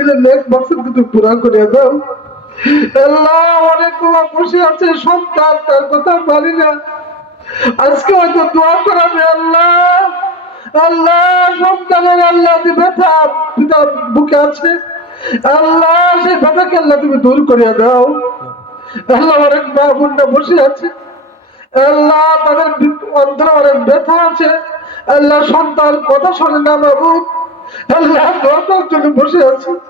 দিলে নেক মাকসাদ তুমি পুরা করে দাও। আল্লাহ, অনেক বাবা বসে আছে, সন্তান, তার কথা মানি না। আজকে হয়তো দোয়া করাবে আল্লাহ। আল্লাহ, সন্তানের আল্লাহ যে ব্যথা পিতার বুকে আছে, আল্লাহ সেই ব্যথাকে আল্লাহ তুমি দূর করিয়া দাও। আল্লাহ, অনেক মা বোনরা বসে আছে। আল্লাহ, তাদের অন্তরে অনেক ব্যথা আছে। আল্লাহ, সন্তান কথা শোনে না বাবু। আল্লাহ, দোয়া জন্য বসে আছে।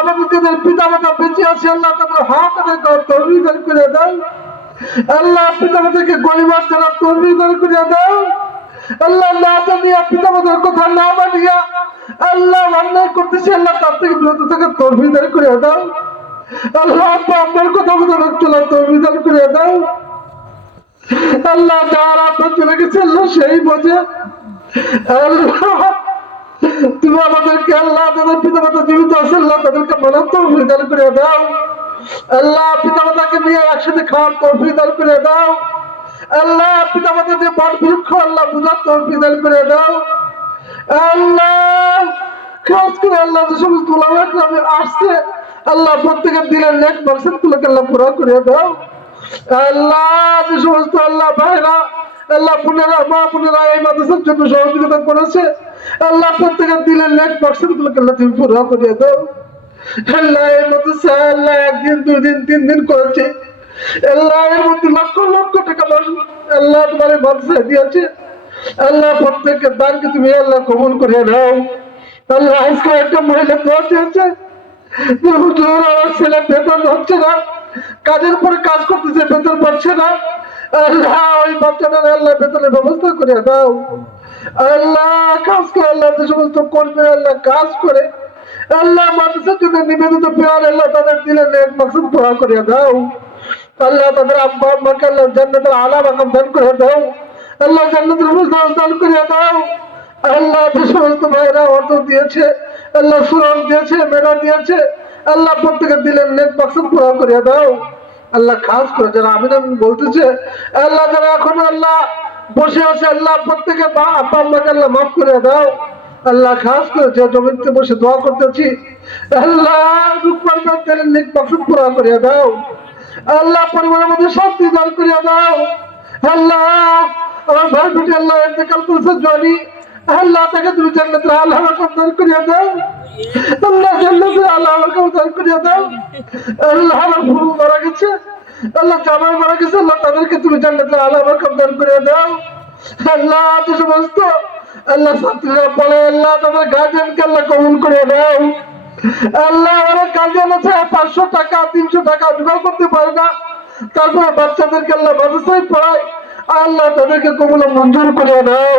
আমাদের পিতা মাতা বেঁচে আছে, আল্লাহ তাদের হাত অভিযান করে দাও। আল্লাহ পিতা মাতাকে গরিবার যারা তহবিদার করিয়া দাও। আল্লাহ না জানিয়া পিতা মাতার কথা না মানিয়া আল্লাহ অন্যায় করতেছে, আল্লাহ তার থেকে বিরত থেকে তহবিদার করিয়া দাও। আল্লাহ আব্বা আপনার কথা মতো চলা তহবিদার করিয়া দাও। আল্লাহ যার আপনার চলে গেছে, আল্লাহ সেই বোঝে। আল্লাহ তুমি আমাদেরকে আল্লাহ তাদের পিতা মাতা জীবিত আছে, আল্লাহ তাদেরকে মানব তহবিদার করিয়া দাও। আল্লাহ পিতা মাতাকে নিয়ে একসাথে খাওয়ার তৌফিক দান করে দাও। আল্লাহ পিতা মাতাকে বট বৃক্ষ, আল্লাহ বুঝার তৌফিক দান করে দাও। আল্লাহ, খাস করে আল্লাহ যে সমস্ত গ্রামে আসছে, আল্লাহ প্রত্যেকের দিনের নেক মাকসাদ গুলোকে আল্লাহ পুরো করে দাও। আল্লাহ, যে সমস্ত আল্লাহ ভাইরা, আল্লাহ বোনেরা, মা বোনেরা এই মাদ্রাসার জন্য সহযোগিতা করেছে আল্লাহ প্রত্যেকের নেক মাকসাদ গুলোকে তুমি দাও। আল্লাহ এর স্যার, আল্লাহ একদিন দুই দিন তিন দিন করেছে। আল্লাহ এর মধ্যে লক্ষ লক্ষ টাকা আল্লাহ তোমার দিয়েছে। আল্লাহ দানকে তুমি আল্লাহ কবুল করে নাও। আল্লাহ আজকে একটা মহিলা দোয়া চেয়েছে হুজুর, আমার ছেলে বেতন হচ্ছে না। কাজের পরে কাজ করতেছে, বেতন পাচ্ছে না। আল্লাহ ব্যবস্থা করে দাও। আল্লাহ, কাজ করে আল্লাহ যে সমস্ত কর্মী, আল্লাহ কাজ করে। আল্লাহ মানুষের জন্য নিবেদিত পেয়ার আল্লাহ তাদের দিলে নেক মাকসুদ দোয়া করে দাও। আল্লাহ তাদের আব্বা, আম্মাকে আল্লাহ জান্নাতের দান করে দাও। আল্লাহ জান্নাতের ফেরদাউস দান করে দাও। আল্লাহ যে সমস্ত ভাইরা অর্থ দিয়েছে, আল্লাহ সুরম দিয়েছে, মেধা দিয়েছে, আল্লাহ প্রত্যেকের দিলেন নেক মাকসুদ দোয়া করে দাও। আল্লাহ খাস করে, যারা আমিন আমিন বলতেছে, আল্লাহ যারা এখন আল্লাহ বসে আছে, আল্লাহ প্রত্যেকে আম্মাকে আল্লাহ মাফ করে দাও। আল্লাহ খাস করে, যে জমিতে বসে দোয়া করতেছি, আল্লাহ মাকসুদ পুরা করিয়া দাও। আল্লাহ পরিবারের মধ্যে শান্তি দান করিয়া দাও। আল্লাহ আমার ভাই বেটি আল্লাহ ইন্তেকাল করেছে জনি আল্লাহ তাকে তুমি জান্নাতের আল্লাহ রকম দান করিয়া দাও। আল্লাহ জান্নাতের আল্লাহ রকম দান করিয়া দাও। আল্লাহ আমার ভুল মারা গেছে। আল্লাহ জামাই মারা গেছে। আল্লাহ তাদেরকে তুমি জান্নাতের আল্লাহ রকম দান করিয়া দাও। আল্লাহ যে সমস্ত আল্লাহ ছাত্রীরা বলে, আল্লাহ তাদের গার্জেনকে আল্লাহ কবুল করে দাও। আল্লাহ ওরা গার্জেন আছে, পাঁচশো টাকা, তিনশো টাকা জোগাড় করতে পারে না। তারপরে বাচ্চাদেরকে আল্লাহ মাদ্রাসায় পড়ায়। আল্লাহ তাদেরকে কবুল মঞ্জুর করে দাও।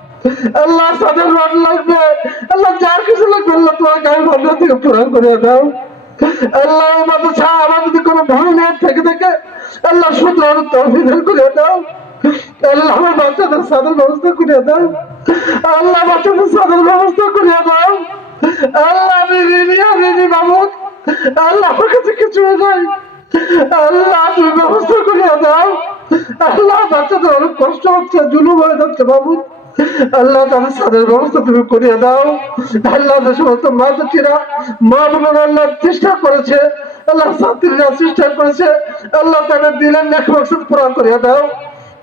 আল্লাহ সাদের রড লাগবে। আল্লাহ যার কিছু লাগবে, আল্লাহ তোমার গায়ে ভাবনা থেকে পূরণ করে দাও। আল্লাহ আমাদের ছা আমার যদি কোনো ভুল নিয়ে থেকে থাকে আল্লাহ শুধু তহবিল করে দাও। আল্লাহ আমার বাচ্চাদের সাদের ব্যবস্থা করে দাও। আল্লাহ বাচ্চাদের সাদের ব্যবস্থা করে দাও। আল্লাহ আমি আর ঋণী বাবুক আল্লাহ আমার কাছে কিছু নাই আল্লাহ তুমি ব্যবস্থা করে দাও। আল্লাহ বাচ্চাদের অনেক কষ্ট হচ্ছে, জুলুম হয়ে যাচ্ছে বাবু আল্লাহ তাদের সাদের ব্যবস্থা তুমি করিয়ে দাও। আল্লাহ সমস্ত মা আল্লাহ চেষ্টা করেছে, আল্লাহ চেষ্টা করেছে, আল্লাহ তাদের দিলেন নেক মকসদ পুরা করিয়ে দাও।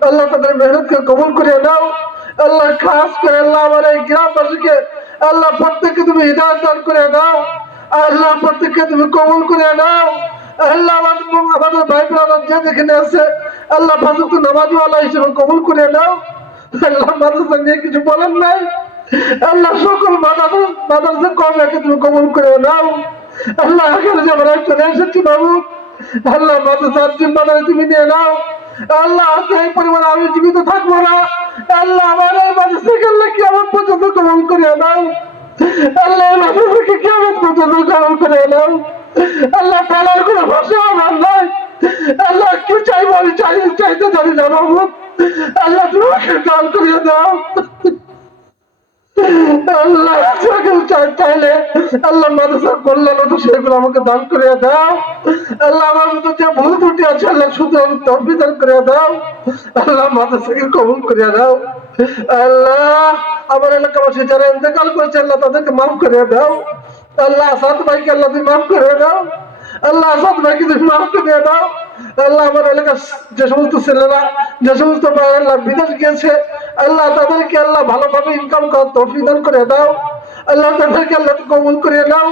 আল্লাহ তাদের মেহনতকে কবুল দাও। আল্লাহ খাস করে আল্লাহ আমার এই গ্রামবাসীকে আল্লাহ প্রত্যেককে তুমি হৃদয় দান করে দাও। আল্লাহ প্রত্যেককে তুমি কবুল করে নাও আল্লাহ আমাদের ভাই ব্রাদার যে যেখানে আছে, আল্লাহ ফাজুক নামাজওয়ালা হিসেবে কবুল করে নাও আল্লাহ মাদ্রাসা নিয়ে কিছু বলেন নাই। আল্লাহ সকল মাদার মাদ্রাসা কমকে তুমি কবুল করে নাও? আল্লাহ আখের যাবার চলে এসেছি বাবু। আল্লাহ মাদ্রাসার জিম্মাদারি তুমি নিয়ে নাও। আল্লাহ আজকে এই পরিমাণ আমি জীবিত থাকব না। আল্লাহ আমার এই মাদ্রাসাকে আল্লাহ কি আমার পর্যন্ত কবুল করে নাও। আল্লাহ এই মাদ্রাসাকে কি আমার পর্যন্ত কবুল করে নাও। আল্লাহ বলার কোনো ভাষা আমার নাই। আল্লাহ কি চাইব, আমি চাই চাইতে জানি না বাবু আল্লাহ তুমি আমাকে দান করিয়ে দাও। আল্লাহ চাইলে আল্লাহ মাদ্রাসার কল্যাণ তো সেগুলো আমাকে দান করে দাও। আল্লাহ আমার মতো যে ভুল ত্রুটি আছে, আল্লাহ শুধু আমি তরফিদান করে দাও। আল্লাহ মাদ্রাসাকে কবুল করে দাও। আল্লাহ আমার এলাকাবাসী যারা ইন্তেকাল করেছে, আল্লাহ তাদেরকে মাফ করে দাও। আল্লাহ আসাদ ভাইকে আল্লাহ তুমি মাফ করে দাও। আল্লাহ আসাদ ভাইকে তুমি মাফ দাও। আল্লাহ আমার এলাকার যে সমস্ত ছেলেরা, যে সমস্ত আল্লাহ বিদেশ গিয়েছে, আল্লাহ তাদেরকে আল্লাহ ভালোভাবে ইনকাম করার তৌফিক দান করে দাও। আল্লাহ তাদেরকে আল্লাহ কবুল করে দাও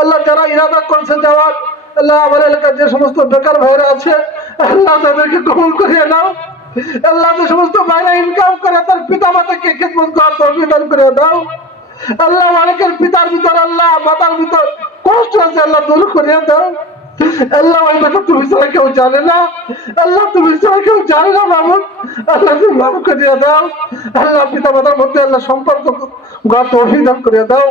আল্লাহ যারা ইরাদা করছে যাওয়ার, আল্লাহ আমার এলাকার যে সমস্ত বেকার ভাইরা আছে, আল্লাহ তাদেরকে কবুল করে দাও আল্লাহ যে সমস্ত ভাইরা ইনকাম করে, তার পিতা মাতাকে খেদমত করার তৌফিক দান করে দাও। আল্লাহ অনেকের পিতার ভিতর আল্লাহ মাতার ভিতর কষ্ট আছে আল্লাহ দূর করিয়ে দাও আল্লাহ ওই কথা তুমি ছাড়া কেউ জানে না আল্লাহ তুমি ছাড়া কেউ জানে না মামুন আল্লাহ তুমি মাফ করিয়ে দাও আল্লাহ পিতা মাতার মধ্যে আল্লাহ সম্পর্ক গত অভিধান করে দাও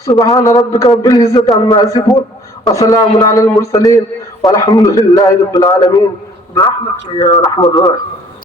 سبحان ربك رب العزة عما يصفون وسلام على المرسلين والحمد لله رب العالمين برحمتك يا رحمن الرحيم